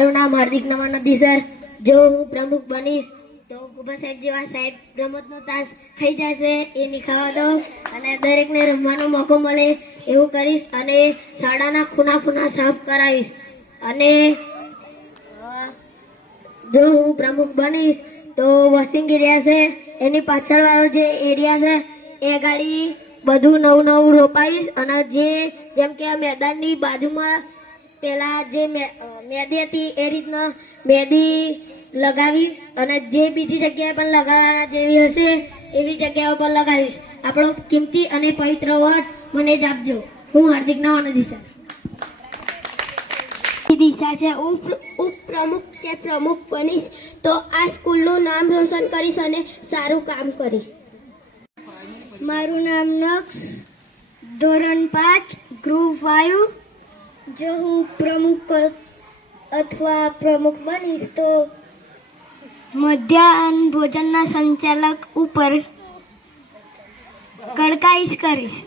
મારું નામ હાર્દિક નમન નથી સર. જો હું પ્રમુખ બનીશ તો ગુબા સાહેબ જેવા સાહેબ રમતનો તાસ થઈ જશે એ નિખાવા દો અને દરેકને રમવાનો મોકો મળે એવું કરીશ અને શાળાના ખૂણા સાફ કરાવીશ. અને જો હું પ્રમુખ બનીશ તો વોશિંગ એરિયા છે એની પાછળ વાળો જે એરિયા છે એ ગાડી બધું નવું રોપાવીશ. અને જેમ કે આ મેદાનની બાજુમાં પેલા જે મેદી હતી એ રીતના મેદી લગાવી અને જે બીજી જગ્યાએ પણ લગાવવાના જેવી હશે એવી જગ્યાઓ પર લગાવીશ. આપણો કિંમતી અને પવિત્ર વોટ મને જ આપજો. હું હાર્દિક નવાના દિશા છે. ઉપપ્રમુખ કે પ્રમુખ બનીશ તો આ સ્કૂલનું નામ રોશન કરીશ અને સારું કામ કરીશ. મારું નામ નક્ષ, ધોરણ 5, ગ્રુપ 5. જો હું પ્રમુખ અથવા પ્રમુખ બનીશ તો મધ્યાહન ભોજનના સંચાલક ઉપર કડકાઈશ કરીશ.